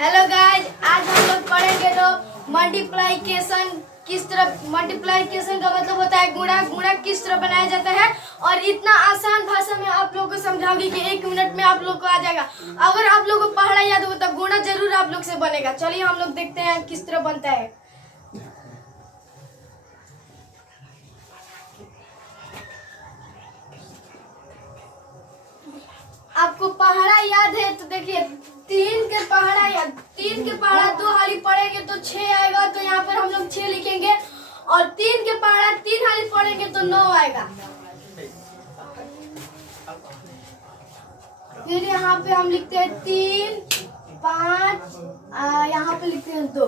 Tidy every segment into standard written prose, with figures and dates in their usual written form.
Hello guys, आज हम लोग पढ़ेंगे तो मल्टीप्लाइकेशन किस तरह। मल्टीप्लाइकेशन का मतलब होता है गुणा। गुणा किस तरह बनाया जाता है और इतना आसान भाषा में आप लोगों को समझाऊंगी कि 1 मिनट में आप लोग को आ जाएगा। अगर आप लोग को पढ़ना याद हो तो गुणा जरूर आप लोग से बनेगा। चलिए हम लोग देखते हैं किस तरह बनता है। आपको पहाड़ा याद है तो देखिए, 3 के पहाड़ा 2 हाली पढ़ेंगे तो 6 आएगा, तो यहाँ पर हम लोग 6 लिखेंगे। और 3 के पहाड़ा 3 हाली पढ़ेंगे तो 9 आएगा। फिर यहाँ पे हम लिखते हैं 3 5, यहाँ पे लिखते हैं 2।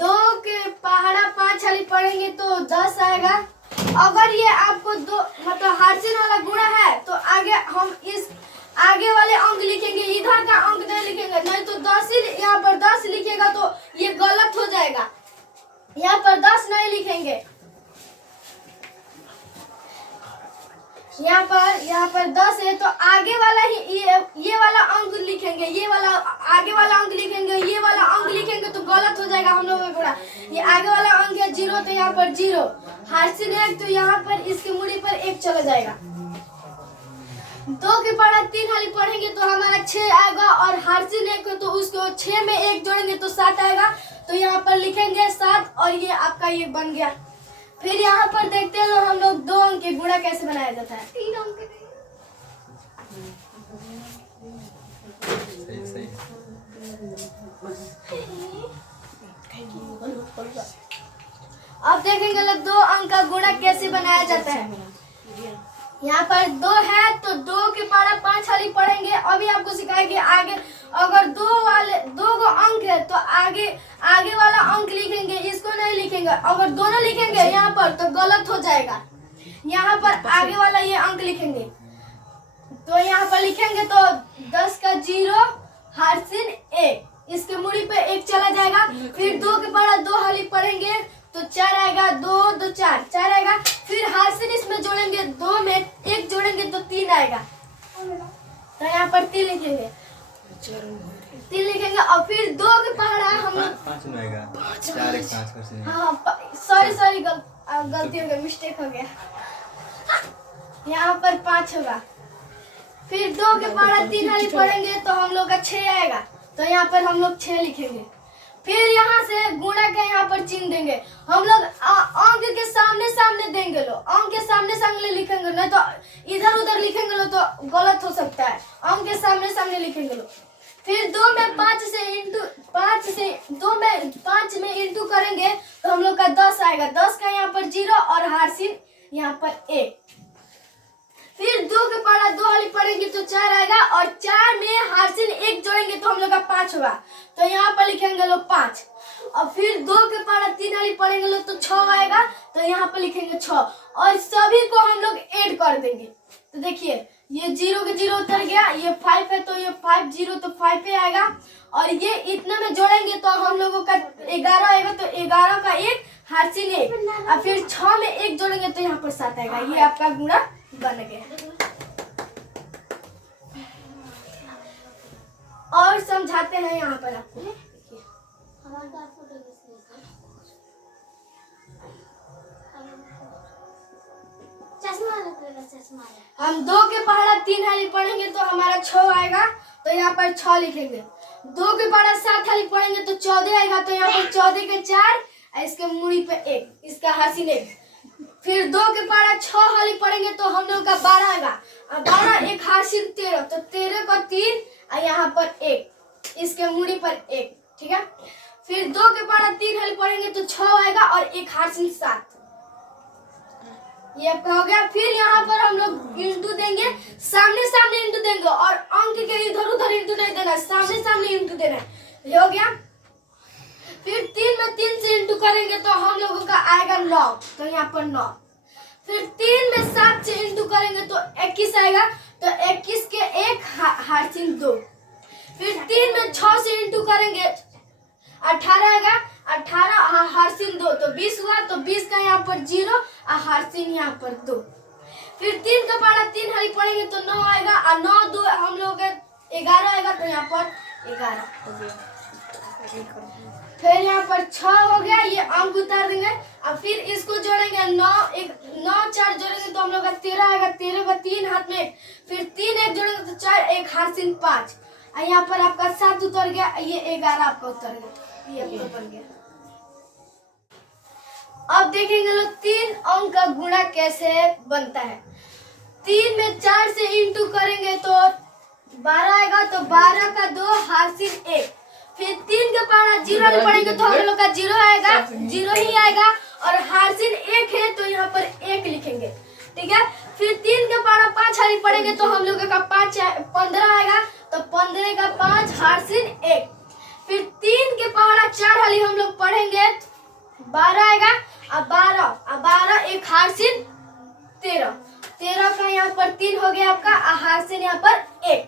2 के पहाड़ा 5 हाली पढ़ेंगे तो 10 आएगा। अगर ये आपको दो मतलब हार्सिन वाला गुणा है तो आगे हम इस आगे वाले अंक लिखेंगे, इधर का अंक नहीं लिखेंगे, नहीं तो 10 ही यहाँ पर 10 लिखेगा तो ये गलत हो जाएगा। यहाँ पर 10 नहीं लिखेंगे, यहाँ पर 10 है तो आगे वाला ही ये वाला अंक लिखेंगे, ये वाला आगे वाला अंक लिखेंगे, ये वाला अंक लिखेंगे तो गलत हो जाएगा हम लोगों का गुणा। ये आगे वाला अंक है 0 तो यहाँ पर 0, हार्सिन 1 तो यहाँ पर इसकी मुड़ी पर 1 चला जाएगा। 2 के पहाड़ा 3 हाली पढ़ेंगे तो हमारा 6 आएगा, और हार्सिन 1 तो उसको 6 में 1 जोड़ेंगे तो 7 आएगा, तो यहाँ पर लिखेंगे 7 और ये आपका ये बन गया। फिर यहाँ पर देखते हैं हम लोग 2 अंक के गुणा कैसे बनाया जाता है। 3 अंक अब देखेंगे लोग 2 अंक का गुणा कैसे बनाया जाता है। यहाँ पर 2 है तो 2 के पहाड़ा 5 हाली पढ़ेंगे। अभी आपको सिखाएंगे आगे अगर 2 गो अंक है तो आगे वाला अंक लिखेंगे, इसको नहीं लिखेंगे। अगर दोनों लिखेंगे यहाँ पर तो गलत हो जाएगा। यहाँ पर आगे वाला ये अंक लिखेंगे, तो यहाँ पर लिखेंगे तो 10 का 0 हार्सिन 1, इसके मुड़ी पे 1 चला जाएगा। फिर 2 के पहाड़ा 2 हाली पढ़ेंगे तो 4 आएगा, 2 2 4 आएगा। फिर हार्सिन इसमें जोड़ेंगे, 2 में 1 जोड़ेंगे तो 3 आएगा, तो यहाँ पर 3 लिखेंगे, 3 लिखेंगे। और फिर 2 के पहाड़ा हम लोग 5 में आएगा, 4 1 5 हाँ सॉरी गलती हो गई, मिस्टेक हो गया। यहाँ पर 5 होगा। फिर 2 के पहाड़ा 3 हाली पढ़ेंगे तो हम लोग का 6 आएगा, तो यहाँ पर हम लोग 6 लिखेंगे। फिर यहाँ से गुणा का यहाँ पर चिन्ह देंगे। हम लोग अंक के सामने देंगे, लो अंक के सामने लिखेंगे, नहीं तो इधर उधर लिखेंगे लो तो गलत हो सकता है। अंक के सामने लिखेंगे लो। फिर 2 में 5 में इंटू करेंगे तो हम लोग का 10 आएगा। 10 का यहाँ पर 0 और हार्सिन यहाँ पर 1। फिर 2 के पहाड़ा 2 हाली पढ़ेंगे तो 4 आएगा, और 4 में हार्सिन 1 जोड़ेंगे तो हम लोग का 5 होगा, तो यहाँ पर लिखेंगे लोग 5। और फिर 2 के पहाड़ा 3 हाली पढ़ेंगे लोग तो 6 आएगा, तो यहाँ पर लिखेंगे 6। और सभी को हम लोग ऐड कर देंगे। तो देखिए ये 0 के 0 उतर गया, ये 5 है तो ये 5 0 तो 5 पे आएगा, और ये इतने में जोड़ेंगे तो हम लोगों का 11 आएगा, तो 11 का 1 हार्सिन 1, और फिर 6 में 1 जोड़ेंगे तो यहाँ पर 7 आएगा। ये आपका गुणा बन गया। और समझाते हैं यहाँ पर आपको। हम 2 के पहाड़ा 3 हाली पढ़ेंगे तो हमारा 6 आएगा, तो यहाँ पर 6 लिखेंगे। 2 के पहाड़ा 7 हाली पढ़ेंगे तो 14 आएगा, तो यहाँ पर 14 के 4, इसके मुड़ी पे 1, इसका हार्सिन 1। फिर 2 के पहाड़ा 6 हाली पढ़ेंगे तो हम लोग का 12 आएगा, और 12 1 हार्सिन 13, तो 13 का 3 और यहाँ पर 1, इसके मुड़ी पर 1, ठीक है। फिर 2 के पहाड़ा 3 हाली पढ़ेंगे तो 6 आएगा और 1 हार्सिन 7, ये आपका हो गया। फिर यहाँ पर हम लोग इंटू देंगे, सामने इंटू देंगे, और अंक के इधर उधर इंटू नहीं देना, सामने इंटू देना है, ये हो गया। फिर 3 में 3 से इंटू करेंगे तो हम लोगों का आएगा 9, तो यहाँ पर 9। फिर 3 में 7 से इंटू करेंगे तो 21 आएगा, तो 21 के 1 हार्सिन 2। फिर 3 में 6 से इंटू करेंगे 18 आएगा, 18 हार्सिन 2, तो 20 हुआ, तो 20 का यहाँ पर 0 और हार्सिन यहाँ पर 2। फिर 3 का पहाड़ा 3 हाली पढ़ेंगे तो 9 आएगा, और 9 2 हम लोग 11 आएगा तो यहाँ पर 11 हो गया। फिर यहाँ पर 6 हो गया, ये अंक उतार देंगे। अब फिर इसको जोड़ेंगे 9 4 जोड़ेंगे तो हम लोग का 13 आएगा। 13 का 3 हाथ में, फिर 3 1 जोड़ेंगे तो 4 1 हासिल 5। यहाँ पर आपका 7 उतर गया, ये 11 आपका उतर गया, ये आपका बन गया। अब देखेंगे लोग 3 अंक का गुणा कैसे बनता है। 3 में 4 से इंटू करेंगे तो 12 आएगा, तो 12 का 2 हासिल 1। फिर 3 के पारा 0 पढ़ेंगे तो हम लोग का 0 आएगा, 0 ही आएगा। और हासिल 1 है तो यहाँ पर 1 लिखेंगे, ठीक है। फिर 3 के पारा 5 हाली पढ़ेंगे तो हम लोग का 15 आएगा, तो 15 का 5 हासिल 1। फिर 3 के पहाड़ा 4 हाली हम लोग पढ़ेंगे 12 आएगा। अब 12 1 हासिल 13। 13 का यहाँ पर 3 हो गया आपका, हासिल यहाँ पर 1।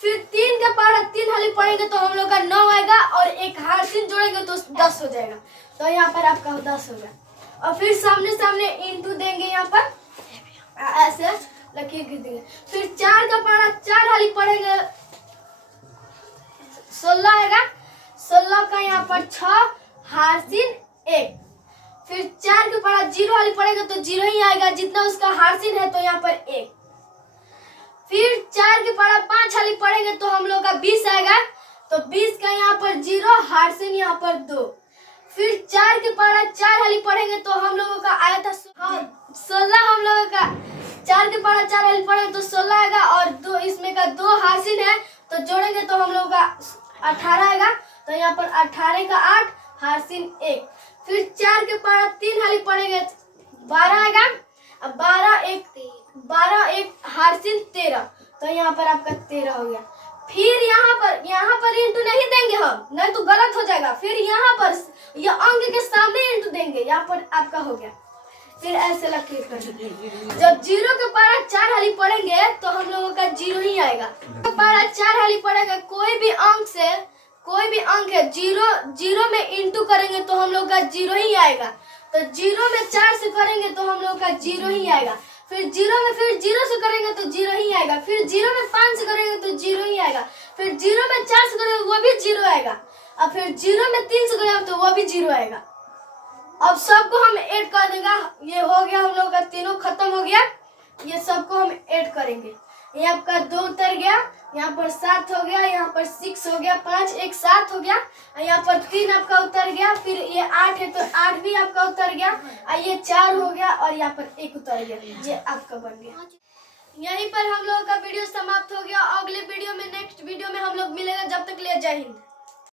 फिर 3 का पहाड़ा 3 हाली पढ़ेंगे तो हम लोग का 9 आएगा, और 1 हासिल जोड़ेंगे तो 10 हो जाएगा, तो यहाँ पर आपका 10 हो गया। और फिर सामने सामने इंटू देंगे, यहाँ पर ऐसे लकीर खींच देंगे। फिर 4 का पहाड़ा 4 हाली पढ़ेंगे 16 आएगा। 16 का यहाँ पर 6 हासिल 1। फिर 4 के पढ़ा 0 हाली पढ़ेगा तो 0 ही आएगा, जितना उसका हासिल है तो यहाँ पर 1। फिर 4 के पढ़ा 5 हाली पढ़ेंगे तो हम लोग का 20 आएगा, तो 20 का यहाँ पर 0 हासिल यहाँ पर 2। फिर 4 के पढ़ा 4 हाली पढ़ेंगे तो हम लोगों का आया था 16। हम लोगों का 4 के पढ़ा 4 हाली पढ़ेंगे तो 16 आएगा, और 2 इसमें का 2 हासिल है तो जोड़ेंगे तो हम लोग का 18 आएगा, तो यहाँ पर 18 का 8 हासिल 1। फिर 4 के पढ़ा 3 हाली पढ़ेंगे 12 आएगा। अब 12 1 हासिल 13, तो यहाँ पर आपका 13 हो गया। फिर यहाँ पर इंटू नहीं देंगे हम, नहीं तो गलत हो जाएगा। फिर यहाँ पर ये अंक के सामने इंटू देंगे, यहाँ पर आपका हो गया। फिर ऐसे लकीर कर देंगे। जब 0 के पारा 4 हाली पढ़ेंगे तो हम लोगों का 0 ही आएगा। पारा 4 हाली पढ़ेंगे, कोई भी अंक है 0 में इंटू करेंगे तो हम लोग का 0 ही आएगा। तो 0 में 4 से करेंगे तो हम लोग का 0 ही आएगा। फिर 0 में फिर 0 से करेंगे तो 0 ही आएगा। फिर 0 में 5 से करेंगे तो 0 ही आएगा। फिर 0 में 4 से करेंगे वो भी 0 आएगा। अब फिर 0 में 3 से करेंगे तो वो भी 0 आएगा। अब सबको हम ऐड कर देगा, ये हो गया हम लोग का तीनों खत्म हो गया। ये सबको हम ऐड करेंगे, ये आपका 2 उतर गया, यहाँ पर 7 हो गया, यहाँ पर 6 हो गया, 5 1 7 हो गया, यहाँ पर 3 आपका उतर गया। फिर ये 8 है तो 8 भी आपका उतर गया, ये 4 हो गया, और यहाँ पर 1 उतर गया, ये आपका बन गया। यहीं पर हम लोगों का वीडियो समाप्त हो गया। अगले वीडियो में नेक्स्ट वीडियो में हम लोग मिलेंगे। जब तक ले जय हिंद।